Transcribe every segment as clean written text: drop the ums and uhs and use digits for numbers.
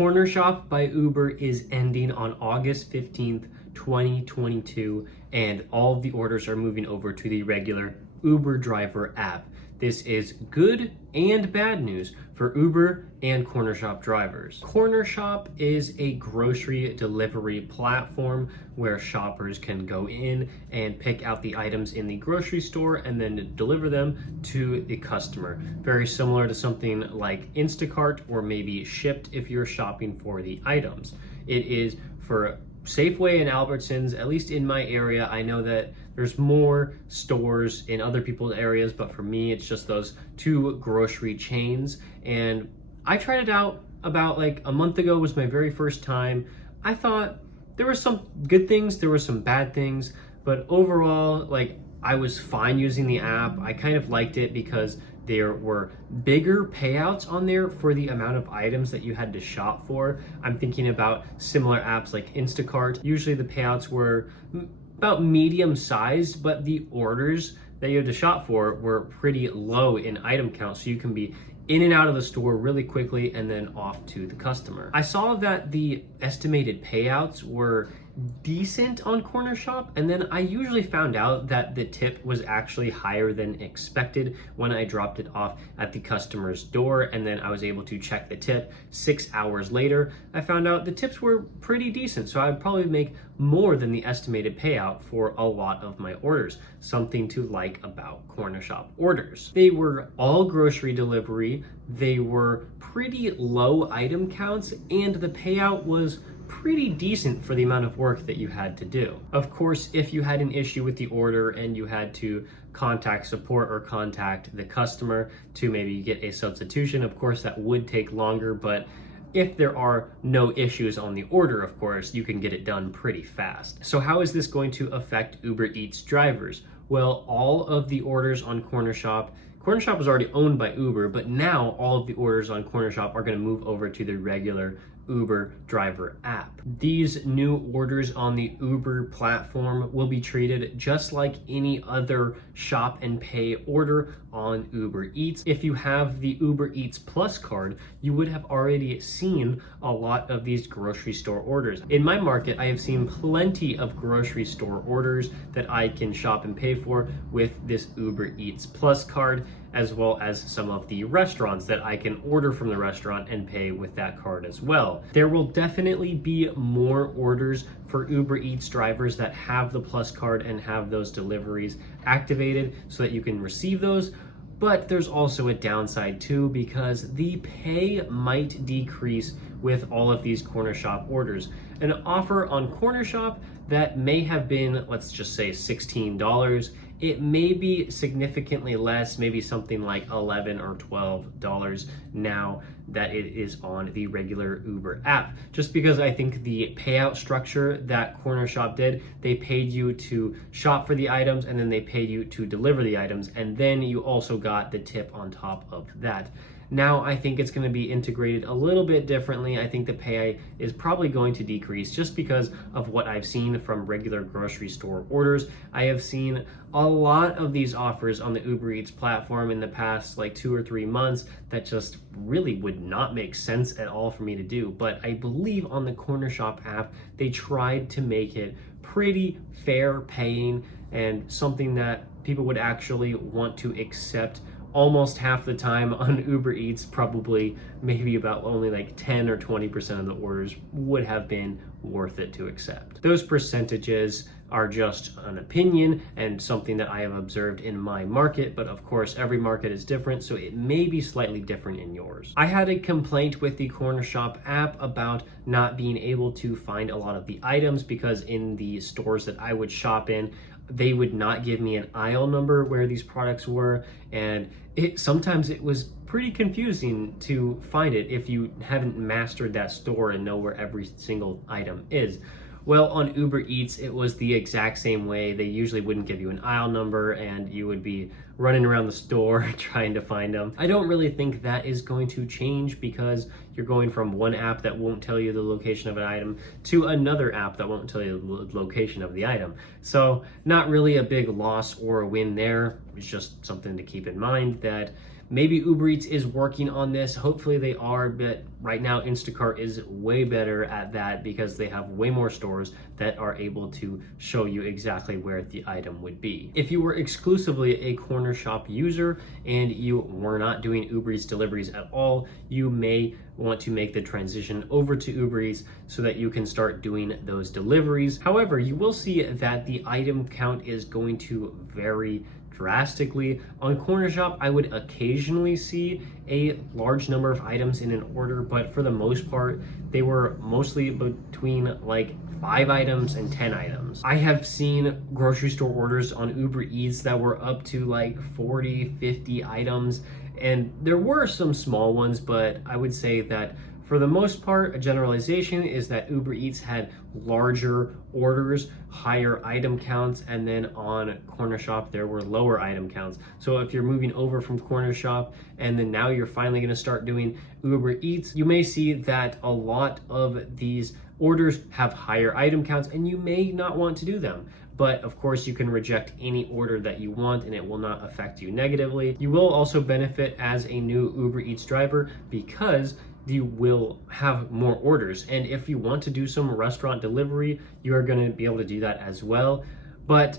Cornershop by Uber is ending on August 15th, 2022, and all of the orders are moving over to the regular Uber driver app. This is good and bad news for Uber and Cornershop drivers. Cornershop is a grocery delivery platform where shoppers can go in and pick out the items in the grocery store and then deliver them to the customer. Very similar to something like Instacart or maybe Shipt if you're shopping for the items. It is for Safeway and Albertsons, at least in my area. I know that there's more stores in other people's areas, but for me, it's just those two grocery chains. And I tried it out about like a month ago. Was my very first time. I thought there were some good things, there were some bad things, but overall, like, I was fine using the app. I kind of liked it because there were bigger payouts on there for the amount of items that you had to shop for. I'm thinking about similar apps like Instacart. Usually the payouts were about medium sized, but the orders that you had to shop for were pretty low in item count, so you can be in and out of the store really quickly and then off to the customer. I saw that the estimated payouts were decent on Cornershop, and then I usually found out that the tip was actually higher than expected when I dropped it off at the customer's door, and then I was able to check the tip 6 hours later. I found out the tips were pretty decent, so I'd probably make more than the estimated payout for a lot of my orders. Something to like about Cornershop orders. They were all grocery delivery, they were pretty low item counts, and the payout was pretty decent for the amount of work that you had to do. Of course, if you had an issue with the order and you had to contact support or contact the customer to maybe get a substitution, of course that would take longer, but if there are no issues on the order, of course, you can get it done pretty fast. So how is this going to affect Uber Eats drivers? Well, all of the orders on Cornershop is already owned by Uber, but now all of the orders on Cornershop are going to move over to the regular Uber driver app. These new orders on the Uber platform will be treated just like any other shop and pay order on Uber Eats. If you have the Uber Eats Plus card, you would have already seen a lot of these grocery store orders. In my market, I have seen plenty of grocery store orders that I can shop and pay for with this Uber Eats Plus card, as well as some of the restaurants that I can order from the restaurant and pay with that card as well. There will definitely be more orders for Uber Eats drivers that have the Plus card and have those deliveries activated so that you can receive those. But there's also a downside too, because the pay might decrease with all of these Cornershop orders. An offer on Cornershop that may have been, let's just say $16, it may be significantly less, maybe something like $11 or $12 now that it is on the regular Uber app. Just because I think the payout structure that Cornershop did, they paid you to shop for the items and then they paid you to deliver the items, and then you also got the tip on top of that. Now I think it's going to be integrated a little bit differently. I think the pay is probably going to decrease just because of what I've seen from regular grocery store orders. I have seen a lot of these offers on the Uber Eats platform in the past like 2 or 3 months that just really would not make sense at all for me to do. But I believe on the Cornershop app, they tried to make it pretty fair paying and something that people would actually want to accept almost half the time. On Uber Eats, probably maybe about only like 10 or 20% of the orders would have been worth it to accept. Those percentages are just an opinion and something that I have observed in my market, but of course every market is different, so it may be slightly different in yours. I had a complaint with the Cornershop app about not being able to find a lot of the items because in the stores that I would shop in, they would not give me an aisle number where these products were, and sometimes it was pretty confusing to find it if you haven't mastered that store and know where every single item is. Well, on Uber Eats, it was the exact same way. They usually wouldn't give you an aisle number and you would be running around the store trying to find them. I don't really think that is going to change because you're going from one app that won't tell you the location of an item to another app that won't tell you the location of the item. So not really a big loss or a win there. It's just something to keep in mind that maybe Uber Eats is working on this. Hopefully they are, but right now Instacart is way better at that because they have way more stores that are able to show you exactly where the item would be. If you were exclusively a Cornershop user and you were not doing Uber Eats deliveries at all, you may want to make the transition over to Uber Eats so that you can start doing those deliveries. However, you will see that the item count is going to vary drastically. On Cornershop, I would occasionally see a large number of items in an order, but for the most part, they were mostly between like 5 items and 10 items. I have seen grocery store orders on Uber Eats that were up to like 40, 50 items, and there were some small ones, but I would say that for the most part, a generalization is that Uber Eats had larger orders, higher item counts, and then on Cornershop, there were lower item counts. So if you're moving over from Cornershop and then now you're finally gonna start doing Uber Eats, you may see that a lot of these orders have higher item counts and you may not want to do them. But of course you can reject any order that you want and it will not affect you negatively. You will also benefit as a new Uber Eats driver because you will have more orders. And if you want to do some restaurant delivery, you are going to be able to do that as well. But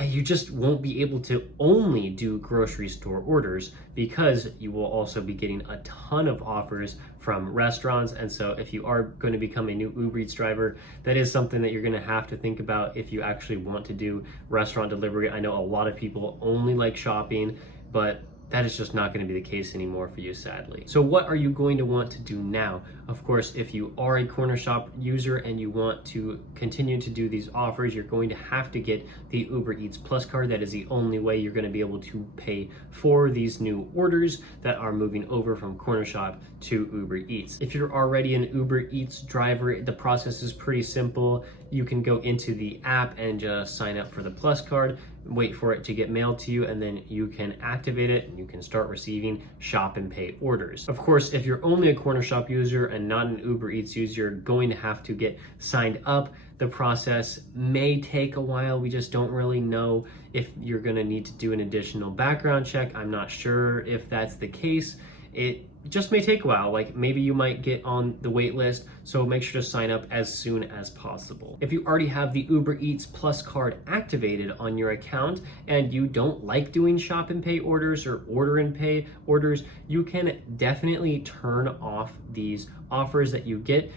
you just won't be able to only do grocery store orders because you will also be getting a ton of offers from restaurants. And so if you are going to become a new Uber Eats driver, that is something that you're going to have to think about if you actually want to do restaurant delivery. I know a lot of people only like shopping, but that is just not going to be the case anymore for you, sadly. So what are you going to want to do now? Of course, if you are a Cornershop user and you want to continue to do these offers, you're going to have to get the Uber Eats Plus card. That is the only way you're going to be able to pay for these new orders that are moving over from Cornershop to Uber Eats. If you're already an Uber Eats driver, the process is pretty simple. You can go into the app and just sign up for the Plus card, wait for it to get mailed to you, and then you can activate it and you can start receiving shop and pay orders. Of course, if you're only a Cornershop user and not an Uber Eats user, you're going to have to get signed up. The process may take a while. We just don't really know if you're going to need to do an additional background check. I'm not sure if that's the case. It just may take a while, like maybe you might get on the wait list, so make sure to sign up as soon as possible. If you already have the Uber Eats Plus card activated on your account and you don't like doing shop and pay orders or order and pay orders, you can definitely turn off these offers that you get.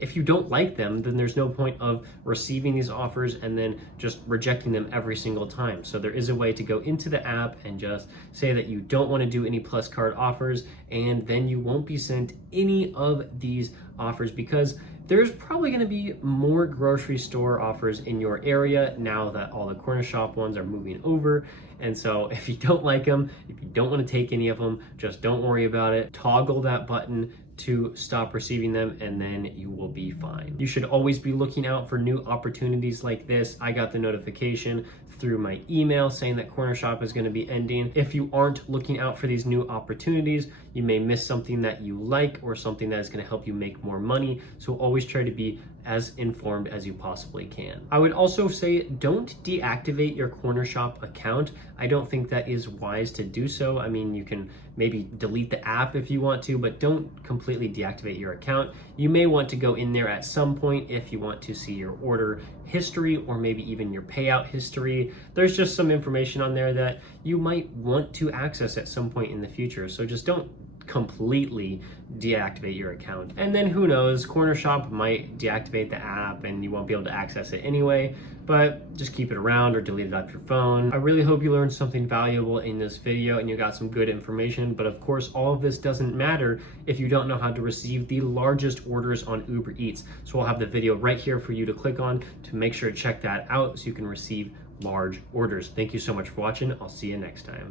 If you don't like them, then there's no point of receiving these offers and then just rejecting them every single time. So there is a way to go into the app and just say that you don't want to do any Plus card offers, and then you won't be sent any of these offers because there's probably going to be more grocery store offers in your area now that all the Cornershop ones are moving over. And so if you don't like them, if you don't want to take any of them, just don't worry about it. Toggle that button to stop receiving them and then you will be fine. You should always be looking out for new opportunities like this. I got the notification through my email saying that Cornershop is going to be ending. If you aren't looking out for these new opportunities, you may miss something that you like or something that is going to help you make more money. So always try to be as informed as you possibly can. I would also say don't deactivate your Cornershop account. I don't think that is wise to do so. I mean, you can maybe delete the app if you want to, but don't completely deactivate your account. You may want to go in there at some point if you want to see your order history or maybe even your payout history. There's just some information on there that you might want to access at some point in the future. So just don't completely deactivate your account. And then who knows, Cornershop might deactivate the app and you won't be able to access it anyway, but just keep it around or delete it off your phone. I really hope you learned something valuable in this video and you got some good information, but of course all of this doesn't matter if you don't know how to receive the largest orders on Uber Eats. So I'll have the video right here for you to click on to make sure to check that out so you can receive large orders. Thank you so much for watching. I'll see you next time.